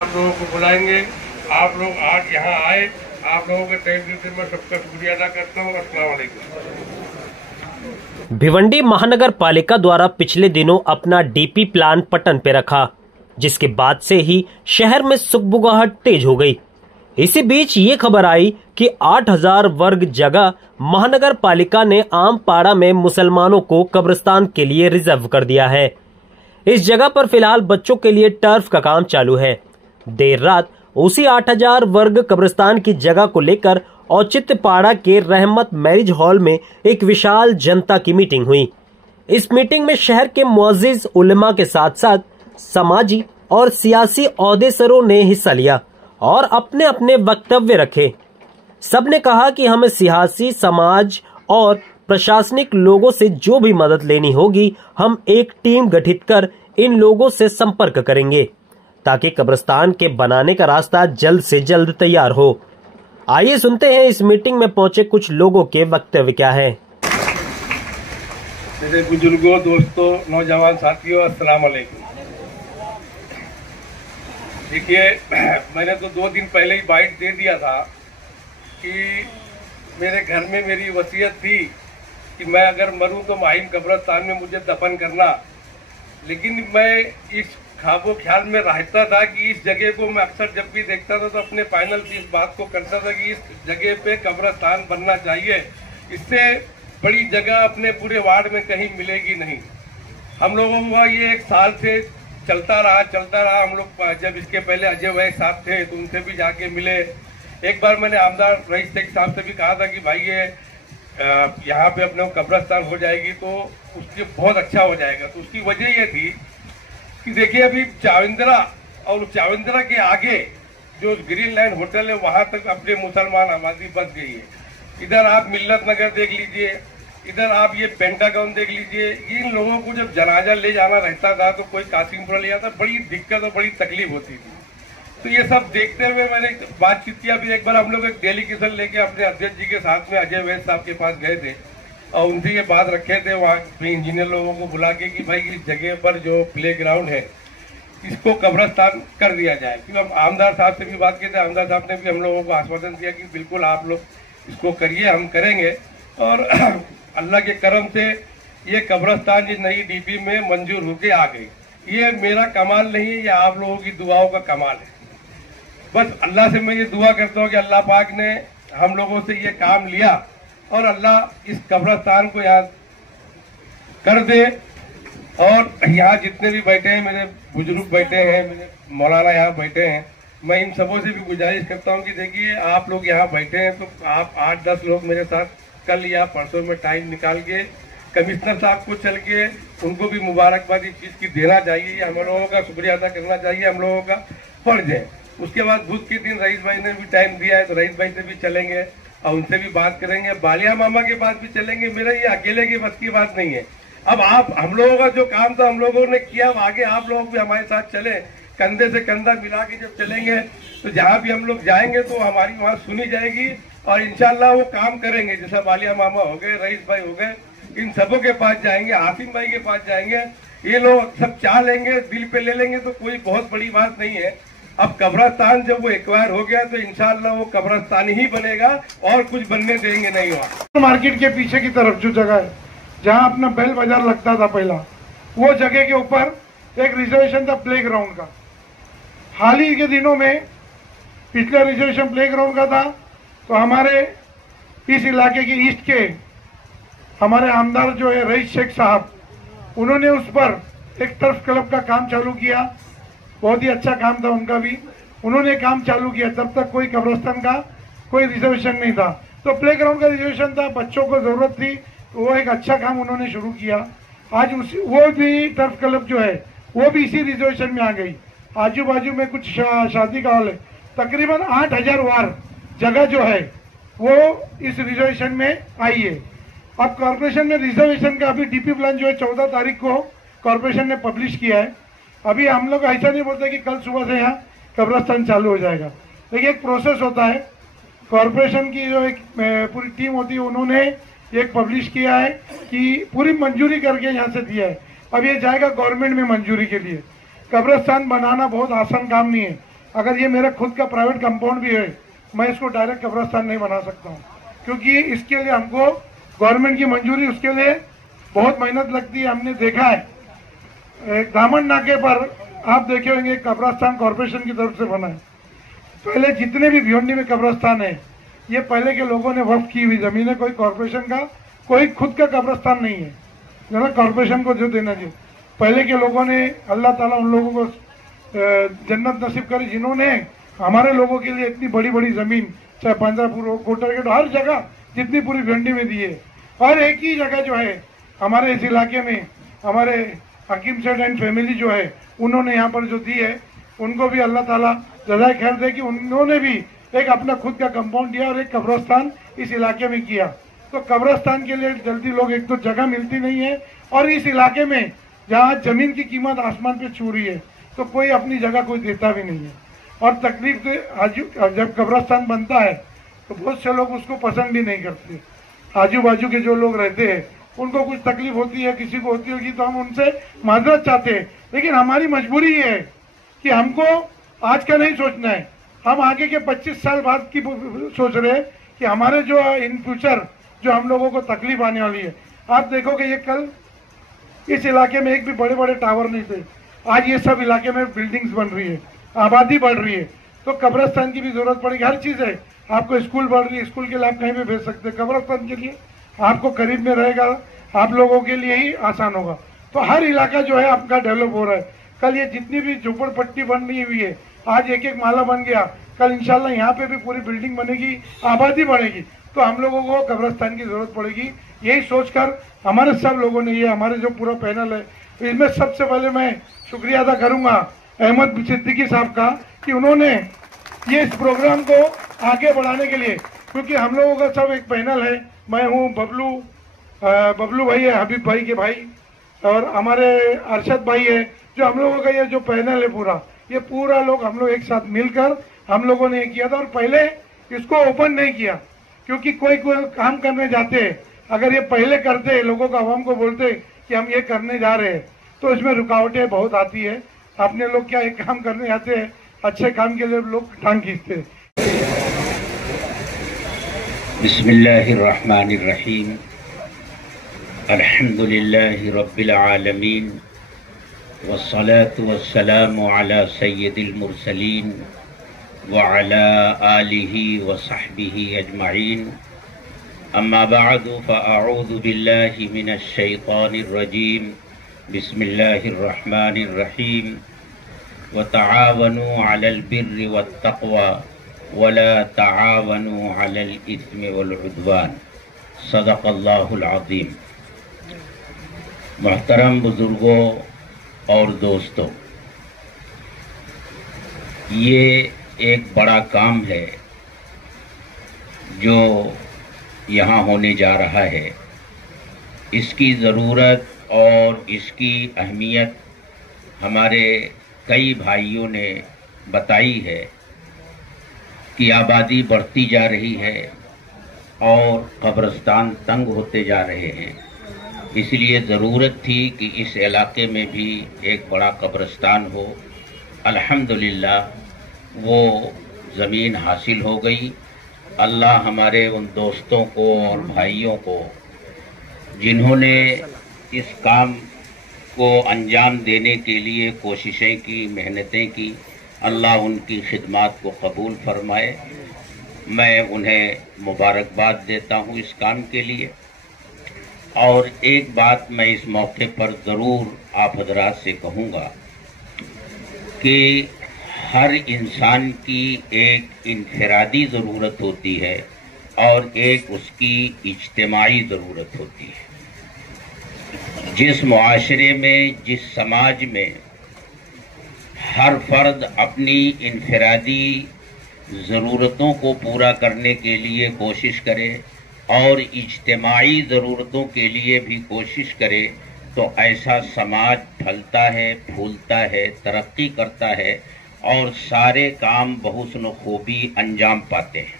आप लोगों को बुलाएंगे, आप लोग आज यहाँ आए, आप लोगों के तहे दिल से मैं सबका शुक्रिया अदा करता हूँ। अस्सलाम वालेकुम। भिवंडी महानगर पालिका द्वारा पिछले दिनों अपना डीपी प्लान पटन पे रखा, जिसके बाद से ही शहर में सुगबुगाहट तेज हो गई। इसी बीच ये खबर आई कि 8000 वर्ग जगह महानगर पालिका ने आम पाड़ा में मुसलमानों को कब्रिस्तान के लिए रिजर्व कर दिया है। इस जगह पर फिलहाल बच्चों के लिए टर्फ का काम चालू है। देर रात उसी 8000 वर्ग कब्रिस्तान की जगह को लेकर औचित्य पाड़ा के रहमत मैरिज हॉल में एक विशाल जनता की मीटिंग हुई। इस मीटिंग में शहर के मुअज्जिज उलेमा के साथ साथ समाजी और सियासी ओहदेसरों ने हिस्सा लिया और अपने अपने वक्तव्य रखे। सबने कहा कि हमें सियासी, समाज और प्रशासनिक लोगों से जो भी मदद लेनी होगी, हम एक टीम गठित कर इन लोगों से संपर्क करेंगे ताकि कब्रिस्तान के बनाने का रास्ता जल्द से जल्द तैयार हो। आइए सुनते हैं इस मीटिंग में पहुंचे कुछ लोगों के वक्तव्य क्या है। मेरे बुजुर्गों, दोस्तों, नौजवान साथियों, अस्सलाम वालेकुम। देखिए, मैंने तो 2 दिन पहले ही बाइट दे दिया था कि मेरे घर में मेरी वसीयत थी कि मैं अगर मरूं तो माहिम कब्रिस्तान में मुझे दफन करना। लेकिन मैं इस ख्वाबो ख्याल में रहता था कि इस जगह को मैं अक्सर जब भी देखता था तो अपने फाइनल की इस बात को करता था कि इस जगह पे कब्रिस्तान बनना चाहिए। इससे बड़ी जगह अपने पूरे वार्ड में कहीं मिलेगी नहीं। हम लोगों का ये 1 साल से चलता रहा। हम लोग जब इसके पहले अजय वैद साहब थे तो उनसे भी जाके मिले। एक बार मैंने आमदार रईस शेख साहब से भी कहा था कि भाई ये यहाँ पे अपने कब्रिस्तान हो जाएगी तो उसके बहुत अच्छा हो जाएगा। तो उसकी वजह ये थी कि देखिए, अभी चाविंद्रा और चाविंद्रा के आगे जो ग्रीन लाइन होटल है वहां तक अपने मुसलमान आबादी बच गई है। इधर आप मिल्लत नगर देख लीजिए, इधर आप ये पेंटागन देख लीजिए। इन लोगों को जब जनाजा ले जाना रहता था तो कोई कासिमपुरा ले जाता, बड़ी दिक्कत और बड़ी तकलीफ होती थी। तो ये सब देखते हुए मैंने बातचीत किया। फिर एक बार हम लोग एक डेलीगेशन लेके अपने अध्यक्ष जी के साथ में अजय वैद साहब के पास गए थे और उनसे ये बात रखे थे वहाँ इंजीनियर लोगों को बुला के कि भाई इस जगह पर जो प्ले ग्राउंड है इसको कब्रिस्तान कर दिया जाए। फिर हम आमदार साहब से भी बात किए थे। आमदार साहब ने भी हम लोगों को आश्वासन दिया कि बिल्कुल आप लोग इसको करिए, हम करेंगे। और अल्लाह के करम से ये कब्रिस्तान जिस नई डीपी में मंजूर होके आ गई। ये मेरा कमाल नहीं है, ये आप लोगों की दुआओं का कमाल है। बस अल्लाह से मैं ये दुआ करता हूँ कि अल्लाह पाक ने हम लोगों से ये काम लिया और अल्लाह इस कब्रिस्तान को याद कर दे। और यहाँ जितने भी बैठे हैं, मेरे बुजुर्ग बैठे हैं, मेरे मौलाना यहाँ बैठे हैं, मैं इन सबों से भी गुजारिश करता हूँ कि देखिए, आप लोग यहाँ बैठे हैं तो आप 8-10 लोग मेरे साथ कल या परसों में टाइम निकाल के कमिश्नर साहब को चल के उनको भी मुबारकबाद इस चीज़ की देना चाहिए। हम लोगों का शुक्रिया अदा करना चाहिए, हम लोगों का फर्ज है। उसके बाद बुध के दिन रईस भाई ने भी टाइम दिया है तो रईस भाई से भी चलेंगे और उनसे भी बात करेंगे। बालिया मामा के पास भी चलेंगे। मेरा ये अकेले की बस की बात नहीं है। अब आप हम लोगों का जो काम था हम लोगों ने किया, आगे आप लोग भी हमारे साथ चले, कंधे से कंधा मिला के जब चलेंगे तो जहाँ भी हम लोग जाएंगे तो हमारी वहाँ सुनी जाएगी और इंशाल्लाह वो काम करेंगे। जैसा बालिया मामा हो गए, रईस भाई हो गए, इन सबों के पास जाएंगे, आसिम भाई के पास जाएंगे। ये लोग सब चाह लेंगे, दिल पे ले लेंगे तो कोई बहुत बड़ी बात नहीं है। अब कब्रिस्तान जब वो एक्वायर हो गया तो इंशाल्लाह वो कब्रिस्तान ही बनेगा और कुछ बनने देंगे नहीं। वहाँ मार्केट के पीछे की तरफ जो जगह है जहाँ अपना बैल बाजार लगता था पहला, वो जगह के ऊपर एक रिजर्वेशन था प्ले ग्राउंड का। हाल ही के दिनों में पिछले रिजर्वेशन प्ले ग्राउंड का था तो हमारे इस इलाके के ईस्ट के हमारे आमदार जो है रईस शेख साहब, उन्होंने उस पर एक टर्फ क्लब का काम चालू किया। बहुत ही अच्छा काम था उनका भी, उन्होंने काम चालू किया। तब तक कोई कब्रिस्तान का कोई रिजर्वेशन नहीं था, तो प्ले ग्राउंड का रिजर्वेशन था, बच्चों को जरूरत थी, तो वो एक अच्छा काम उन्होंने शुरू किया। आज वो भी टर्फ क्लब जो है वो भी इसी रिजर्वेशन में आ गई। आजू बाजू में कुछ शादी का हॉल है, तकरीबन 8000 वार जगह जो है वो इस रिजर्वेशन में आई है। अब कॉर्पोरेशन ने रिजर्वेशन का अभी डीपी प्लान जो है 14 तारीख को कॉर्पोरेशन ने पब्लिश किया है। अभी हम लोग ऐसा नहीं बोलते कि कल सुबह से यहाँ कब्रिस्तान चालू हो जाएगा, लेकिन एक प्रोसेस होता है। कॉर्पोरेशन की जो एक पूरी टीम होती है, उन्होंने एक पब्लिश किया है कि पूरी मंजूरी करके यहाँ से दिया है। अब ये जाएगा गवर्नमेंट में मंजूरी के लिए। कब्रिस्तान बनाना बहुत आसान काम नहीं है, अगर ये मेरा खुद का प्राइवेट कंपाउंड भी है, मैं इसको डायरेक्ट कब्रिस्तान नहीं बना सकता हूँ, क्योंकि इसके लिए हमको गवर्नमेंट की मंजूरी, उसके लिए बहुत मेहनत लगती है। हमने देखा है दामन नाके पर आप देखे होंगे कब्रिस्तान कॉरपोरेशन की तरफ से बना है। पहले जितने भी भिवंडी में कब्रिस्तान है, ये पहले के लोगों ने वक्फ की हुई जमीन है, कोई कॉरपोरेशन का कोई खुद का कब्रिस्तान नहीं है, जो ना कॉरपोरेशन को जो देना चाहिए। पहले के लोगों ने, अल्लाह ताला उन लोगों को जन्नत नसीब करी जिन्होंने हमारे लोगों के लिए इतनी बड़ी बड़ी जमीन, चाहे पांजरापुर, कोटरगेट, हर जगह जितनी पूरी भिवंडी में दी है। और एक ही जगह जो है हमारे इस इलाके में, हमारे हकीम सेठ एंड फैमिली जो है, उन्होंने यहाँ पर जो दी है, उनको भी अल्लाह ताला जज़ाए खैर दे कि उन्होंने भी एक अपना खुद का कंपाउंड दिया और एक कब्रिस्तान इस इलाके में किया। तो कब्रिस्तान के लिए जल्दी लोग, एक तो जगह मिलती नहीं है, और इस इलाके में जहाँ जमीन की कीमत आसमान पे छू रही है, तो कोई अपनी जगह कोई देता भी नहीं है। और तकलीफ तो जब कब्रिस्तान बनता है तो बहुत से लोग उसको पसंद भी नहीं करते। आजू बाजू के जो लोग रहते हैं उनको कुछ तकलीफ होती है, किसी को होती होगी, तो हम उनसे माजरत चाहते हैं। लेकिन हमारी मजबूरी ये है कि हमको आज का नहीं सोचना है, हम आगे के 25 साल बाद की सोच रहे हैं कि हमारे जो इन फ्यूचर जो हम लोगों को तकलीफ आने वाली है। आप देखोगे ये कल इस इलाके में एक भी बड़े बड़े टावर नहीं थे, आज ये सब इलाके में बिल्डिंग्स बन रही है, आबादी बढ़ रही है, तो कब्रिस्तान की भी जरूरत पड़ेगी। हर चीज है, आपको स्कूल बढ़ रही है, स्कूल के लिए आप कहीं भी भेज सकते हैं, कब्रिस्तान के लिए आपको करीब में रहेगा, आप लोगों के लिए ही आसान होगा। तो हर इलाका जो है आपका डेवलप हो रहा है। कल ये जितनी भी झोपड़पट्टी बन रही हुई है, आज एक एक माला बन गया, कल इंशाल्लाह यहाँ पे भी पूरी बिल्डिंग बनेगी, आबादी बढ़ेगी, तो हम लोगों को कब्रिस्तान की जरूरत पड़ेगी। यही सोचकर हमारे सब लोगों ने, ये हमारे जो पूरा पैनल है, इसमें सबसे पहले मैं शुक्रिया अदा करूंगा अहमद सिद्दीकी साहब का कि उन्होंने ये इस प्रोग्राम को आगे बढ़ाने के लिए, क्योंकि हम लोगों का सब एक पैनल है, मैं हूँ, बबलू भाई है, हबीब भाई के भाई, और हमारे अरशद भाई है, जो हम लोगों का ये जो पैनल है पूरा, ये पूरा लोग हम लोग एक साथ मिलकर हम लोगों ने ये किया था। और पहले इसको ओपन नहीं किया, क्योंकि कोई काम करने जाते हैं, अगर ये पहले करते, लोगों को, आवाम को बोलते कि हम ये करने जा रहे हैं, तो इसमें रुकावटें बहुत आती है। अपने लोग क्या एक काम करने जाते हैं, अच्छे काम के लिए लोग टांग खींचते हैं। बिस्मिल्लाहिर्रहमानिर्रहीम, अल्हम्दुलिल्लाहि रब्बिल आलमीन, वस्सलातु वस्सलामु अला सय्यिदिल मुरसलीन व अला आलिहि व सहबिहि अजमईन। अम्मा बअदु फ़अऊज़ु बिल्लाहि मिनश शैतानिर रजीम। बिस्मिल्लाहिर्रहमानिर्रहीम। व तआवनु अलल बिर्रि वत तक़वा वला तआवनु अलल इस्मि वल उद्वान। सदक़ल्लाहुल अज़ीम। मोहतरम बुजुर्गों और दोस्तों, ये एक बड़ा काम है जो यहाँ होने जा रहा है। इसकी ज़रूरत और इसकी अहमियत हमारे कई भाइयों ने बताई है कि आबादी बढ़ती जा रही है और कब्रिस्तान तंग होते जा रहे हैं, इसलिए ज़रूरत थी कि इस इलाके में भी एक बड़ा कब्रिस्तान हो। अल्हम्दुलिल्लाह वो ज़मीन हासिल हो गई। अल्लाह हमारे उन दोस्तों को और भाइयों को जिन्होंने इस काम को अंजाम देने के लिए कोशिशें की, मेहनतें की, अल्लाह उनकी खिदमत को कबूल फरमाए। मैं उन्हें मुबारकबाद देता हूँ इस काम के लिए। और एक बात मैं इस मौके पर ज़रूर आप हजरात से कहूँगा कि हर इंसान की एक इनफरादी ज़रूरत होती है और एक उसकी इज्तिमाई ज़रूरत होती है। जिस मुआशरे में, जिस समाज में हर फर्द अपनी इनफरादी ज़रूरतों को पूरा करने के लिए कोशिश करे और इज्तिमाई ज़रूरतों के लिए भी कोशिश करे, तो ऐसा समाज फलता है, फूलता है, तरक्की करता है और सारे काम बहुस्न खूबी अंजाम पाते हैं।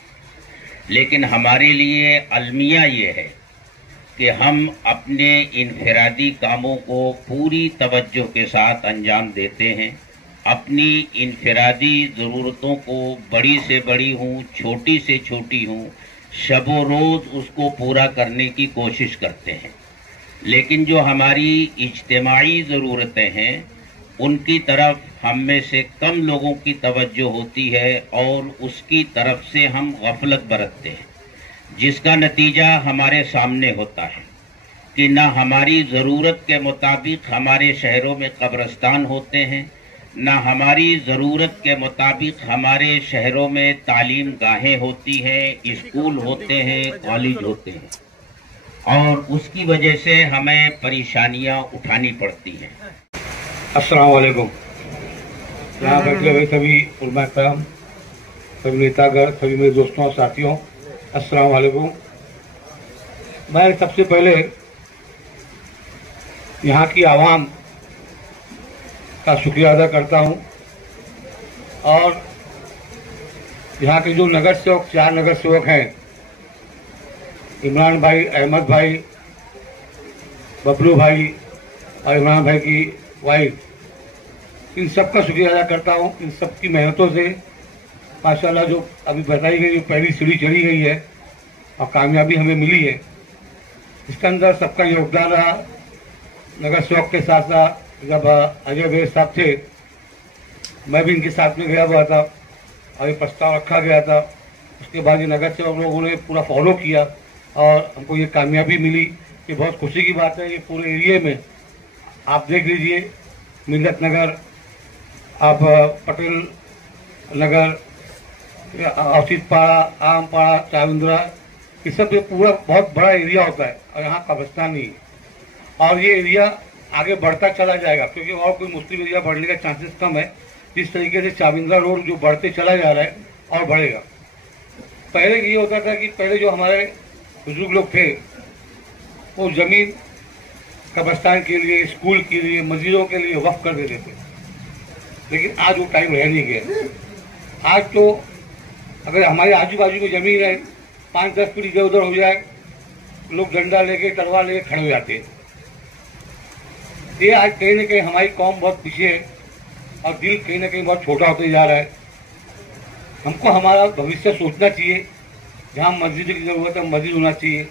लेकिन हमारे लिए अलमिया ये है कि हम अपने इनफरादी कामों को पूरी तवज्जो के साथ अंजाम देते हैं अपनी इनफरादी ज़रूरतों को, बड़ी से बड़ी हूँ छोटी से छोटी हूँ, शबो रोज़ उसको पूरा करने की कोशिश करते हैं। लेकिन जो हमारी इज्तिमाई ज़रूरतें हैं उनकी तरफ हम में से कम लोगों की तवज्जो होती है और उसकी तरफ से हम गफलत बरतते हैं, जिसका नतीजा हमारे सामने होता है कि न हमारी ज़रूरत के मुताबिक हमारे शहरों में कब्रिस्तान होते हैं, न हमारी ज़रूरत के मुताबिक हमारे शहरों में तालीम गाहें होती हैं, स्कूल होते हैं, कॉलेज होते हैं, और उसकी वजह से हमें परेशानियां उठानी पड़ती हैं। अस्सलाम वालेकुम। यहाँ बैठे हुए सभी उलमा कराम, सभी नेतागण, सभी मेरे दोस्तों और साथियों, अस्सलाम वालेकुम। मैं सबसे पहले यहाँ की आवाम का शुक्रिया अदा करता हूँ और यहाँ के जो नगर सेवक, 4 नगर सेवक हैं, इमरान भाई, अहमद भाई, बबलू भाई और इमरान भाई की वाइफ, इन सब का शुक्रिया अदा करता हूँ। इन सब की मेहनतों से माशाल्लाह जो अभी बताई गई, जो पहली सीढ़ी चढ़ी गई है और कामयाबी हमें मिली है, इसके अंदर सबका योगदान रहा। नगर सेवक के साथ साथ जब अजय बेग साहब थे, मैं भी इनके साथ में गया हुआ था और ये प्रस्ताव रखा गया था। उसके बाद ये नगर सेवक लोगों ने पूरा फॉलो किया और हमको ये कामयाबी मिली। ये बहुत खुशी की बात है। ये पूरे एरिया में आप देख लीजिए, मिल्लत नगर, आप पटेल नगर, औसित पाड़ा, आम पाड़ा, चाविंद्रा, ये सब ये पूरा बहुत बड़ा एरिया होता है और यहाँ कब्रिस्तान नहीं है। और ये एरिया आगे बढ़ता चला जाएगा क्योंकि और कोई मुस्लिम एरिया बढ़ने का चांसेस कम है। जिस तरीके से चाविंद्रा रोड जो बढ़ते चला जा रहा है और बढ़ेगा। पहले ये होता था कि पहले जो हमारे बुजुर्ग लोग थे वो ज़मीन कब्रिस्तान के लिए, स्कूल के लिए, मस्जिदों के लिए वक्फ कर देते थे, लेकिन आज वो टाइम रह नहीं गया। आज तो अगर हमारे आजू बाजू में ज़मीन है, 5-10 फीट इधर उधर हो जाए, लोग डंडा लेके, तलवार लेके खड़े हो जाते हैं। ये आज कहीं ना कहीं हमारी कौम बहुत पीछे है और दिल कहीं ना कहीं बहुत छोटा होते जा रहा है। हमको हमारा भविष्य सोचना चाहिए। जहाँ मस्जिद की ज़रूरत है मस्जिद होना चाहिए,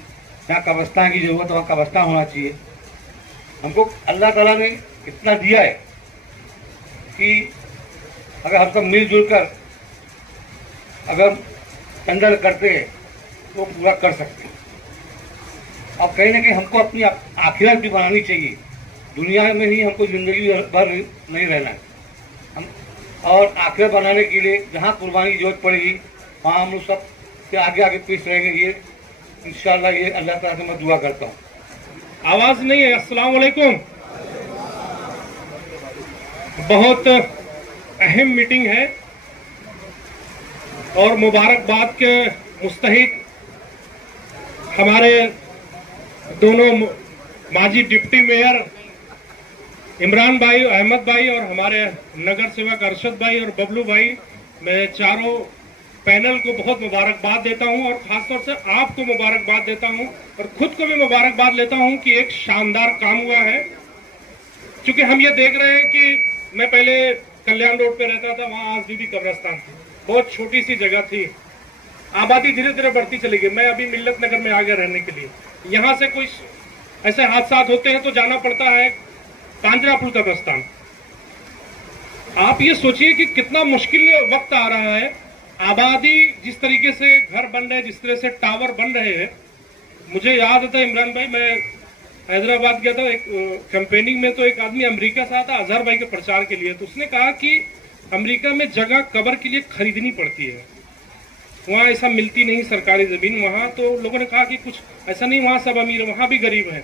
जहाँ कब्रिस्तान की ज़रूरत है वहाँ कब्रिस्तान होना चाहिए। हमको अल्लाह ताला ने इतना दिया है कि अगर हम सब मिलजुल कर अगर टंडल करते हैं तो पूरा कर सकते हैं। और कहीं ना कहीं हमको अपनी आखिरत भी बनानी चाहिए। दुनिया में ही हमको ज़िंदगी भर नहीं रहना है। हम और आखिरत बनाने के लिए जहाँ कुर्बानी की जरूरत पड़ेगी वहाँ हम लोग सब के आगे आगे पेश रहेंगे। ये इंशाअल्लाह ये अल्लाह ताला से मैं दुआ करता हूँ। आवाज नहीं है। अस्सलाम वालेकुम। बहुत अहम मीटिंग है और मुबारकबाद के मुस्तहिक हमारे दोनों माजी डिप्टी मेयर इमरान भाई, अहमद भाई और हमारे नगर सेवक अरशद भाई और बबलू भाई, मैं चारों पैनल को बहुत मुबारकबाद देता हूं और खासतौर से आपको मुबारकबाद देता हूं और खुद को भी मुबारकबाद लेता हूं कि एक शानदार काम हुआ है। क्योंकि हम ये देख रहे हैं कि मैं पहले कल्याण रोड पे रहता था, वहां आज भी कब्रिस्तान थी, बहुत छोटी सी जगह थी, आबादी धीरे धीरे बढ़ती चली गई। मैं अभी मिल्लत नगर में आ गया रहने के लिए। यहाँ से कोई ऐसे हादसा होते हैं तो जाना पड़ता है कांजरापुर कब्रिस्तान। आप ये सोचिए कि कितना मुश्किल वक्त आ रहा है। आबादी जिस तरीके से घर बन रहे हैं, जिस तरह से टावर बन रहे हैं, मुझे याद आता है इमरान भाई, मैं हैदराबाद गया था एक कैंपेनिंग में, तो एक आदमी अमेरिका से आता अजहर भाई के प्रचार के लिए, तो उसने कहा कि अमेरिका में जगह कब्र के लिए खरीदनी पड़ती है, वहाँ ऐसा मिलती नहीं सरकारी जमीन वहाँ। तो लोगों ने कहा कि कुछ ऐसा नहीं, वहाँ सब अमीर है, वहाँ भी गरीब है।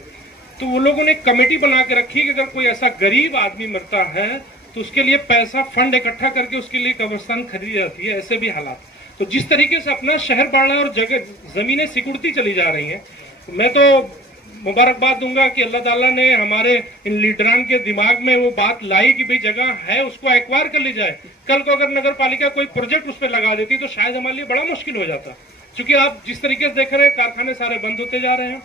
तो वो लोगों ने कमेटी बना के रखी कि अगर कोई ऐसा गरीब आदमी मरता है तो उसके लिए पैसा फंड इकट्ठा करके उसके लिए कब्रिस्तान खरीदी जाती है। ऐसे भी हालात। तो जिस तरीके से अपना शहर बढ़ रहा है और जगह जमीनें सिकुड़ती चली जा रही हैं, मैं तो मुबारकबाद दूंगा कि अल्लाह ताला ने हमारे इन लीडरान के दिमाग में वो बात लाई कि भाई जगह है, उसको एक्वायर कर ली जाए। कल को अगर नगर पालिका कोई प्रोजेक्ट उस पर लगा देती तो शायद हमारे लिए बड़ा मुश्किल हो जाता। क्योंकि आप जिस तरीके से देख रहे हैं कारखाने सारे बंद होते जा रहे हैं।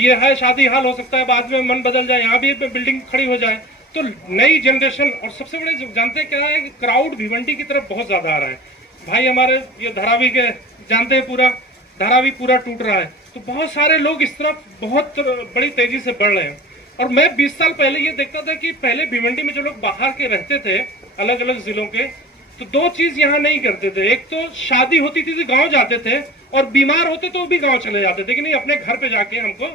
ये है शादी हाल, हो सकता है बाद में मन बदल जाए, यहाँ भी बिल्डिंग खड़ी हो जाए। तो नई जनरेशन, और सबसे बड़े जानते हैं क्या है कि क्राउड भिवंडी की तरफ बहुत ज्यादा आ रहा है। भाई हमारे ये धारावी के जानते हैं, पूरा धारावी पूरा टूट रहा है, तो बहुत सारे लोग इस तरफ बहुत बड़ी तेजी से बढ़ रहे हैं। और मैं 20 साल पहले ये देखता था कि पहले भिवंडी में जो लोग बाहर के रहते थे अलग अलग जिलों के, तो दो चीज यहाँ नहीं करते थे। एक तो शादी होती थी तो गांव जाते थे, और बीमार होते तो भी गांव चले जाते थे कि नहीं अपने घर पे जाके हमको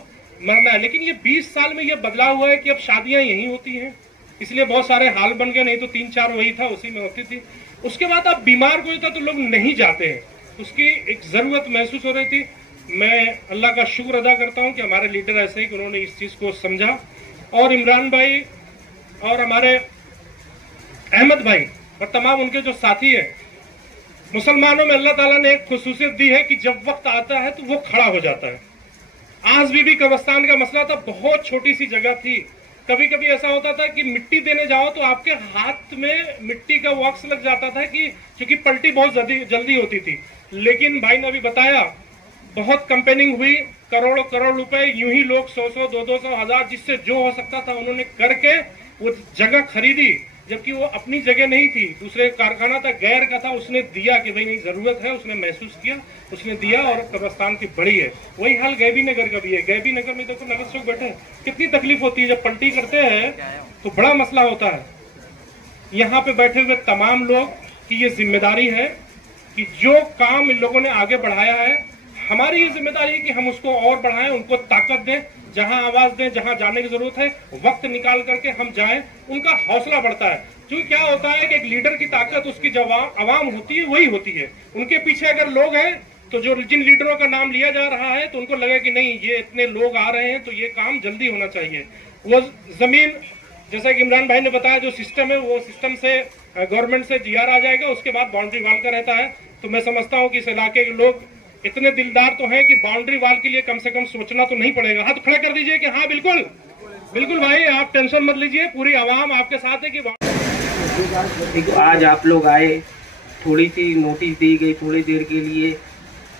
मरना है। लेकिन ये 20 साल में ये बदलाव हुआ है कि अब शादियां यहीं होती हैं, इसलिए बहुत सारे हाल बन गए, नहीं तो 3-4 वही था उसी में होती थी। उसके बाद अब बीमार कोई था तो लोग नहीं जाते हैं, उसकी एक जरूरत महसूस हो रही थी। मैं अल्लाह का शुक्र अदा करता हूं कि हमारे लीडर ऐसे हैं कि उन्होंने इस चीज को समझा, और इमरान भाई और हमारे अहमद भाई और तमाम उनके जो साथी है, मुसलमानों में अल्लाह ताला ने एक खुसूसियत दी है कि जब वक्त आता है तो वो खड़ा हो जाता है। आज बीबी कब्रिस्तान का मसला था, बहुत छोटी सी जगह थी, कभी कभी ऐसा होता था कि मिट्टी देने जाओ तो आपके हाथ में मिट्टी का वॉक्स लग जाता था कि क्योंकि पलटी बहुत जल्दी होती थी। लेकिन भाई ने अभी बताया बहुत कंपेनिंग हुई, करोड़ों करोड़ रुपए यूं ही लोग 100-100, 200, 1000 जिससे जो हो सकता था उन्होंने करके वो जगह खरीदी, जबकि वो अपनी जगह नहीं थी, दूसरे कारखाना था, गैर का था, उसने दिया कि भाई नहीं जरूरत है, उसने महसूस किया, उसने दिया और कब्रिस्तान की बड़ी है। वही हाल गैबी नगर का भी है। गैबी नगर में देखो नगर सेवक बैठे, कितनी तकलीफ होती है जब पलटी करते हैं तो बड़ा मसला होता है। यहाँ पे बैठे हुए तमाम लोग की ये जिम्मेदारी है कि जो काम इन लोगों ने आगे बढ़ाया है, हमारी ये जिम्मेदारी है कि हम उसको और बढ़ाएं, उनको ताकत दें, जहां आवाज दें, जहां जाने की जरूरत है वक्त निकाल करके हम जाएं, उनका हौसला बढ़ता है। क्योंकि क्या होता है कि एक लीडर की ताकत उसकी जो आवाम होती है वही होती है। उनके पीछे अगर लोग हैं तो जो जिन लीडरों का नाम लिया जा रहा है तो उनको लगे कि नहीं ये इतने लोग आ रहे हैं तो ये काम जल्दी होना चाहिए। वो जमीन जैसा कि इमरान भाई ने बताया, जो सिस्टम है वो सिस्टम से गवर्नमेंट से जीआर आ जाएगा, उसके बाद बाउंड्री वाल का रहता है। तो मैं समझता हूँ कि इस इलाके के लोग इतने दिलदार तो हैं कि बाउंड्री वाल के लिए कम से कम सोचना तो नहीं पड़ेगा। हाथ खड़ा कर दीजिए कि हाँ बिल्कुल बिल्कुल भाई, आप टेंशन मत लीजिए, पूरी आवाम आपके साथ है कि आज आप लोग आए, थोड़ी सी नोटिस दी गई, थोड़ी देर के लिए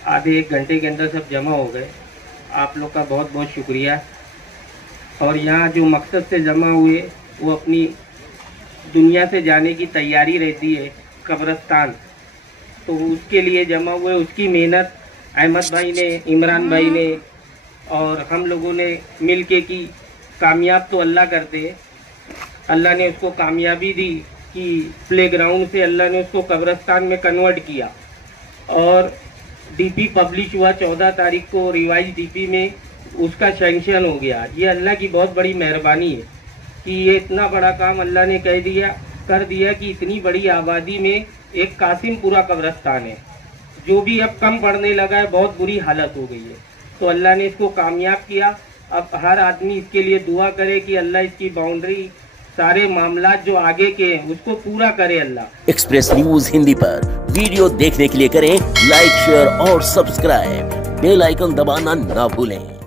आधे 1 घंटे के अंदर सब जमा हो गए। आप लोग का बहुत बहुत शुक्रिया। और यहाँ जो मकसद से जमा हुए वो अपनी दुनिया से जाने की तैयारी रहती है कब्रिस्तान, तो उसके लिए जमा हुए, उसकी मेहनत अहमद भाई ने, इमरान भाई ने और हम लोगों ने मिल के की। कामयाब तो अल्लाह करते, अल्लाह ने उसको कामयाबी दी कि प्लेग्राउंड से अल्लाह ने उसको कब्रिस्तान में कन्वर्ट किया। और डीपी पब्लिश हुआ 14 तारीख को, रिवाइज डीपी में उसका सैंक्शन हो गया। ये अल्लाह की बहुत बड़ी मेहरबानी है कि ये इतना बड़ा काम अल्लाह ने कर दिया कि इतनी बड़ी आबादी में एक कासिमपुरा कब्रिस्तान है जो भी अब कम पड़ने लगा है, बहुत बुरी हालत हो गई है। तो अल्लाह ने इसको कामयाब किया। अब हर आदमी इसके लिए दुआ करे कि अल्लाह इसकी बाउंड्री, सारे मामलात जो आगे के हैं उसको पूरा करे अल्लाह। एक्सप्रेस न्यूज हिंदी पर वीडियो देखने के लिए करें लाइक, शेयर और सब्सक्राइब। बेल आइकन दबाना ना भूलें।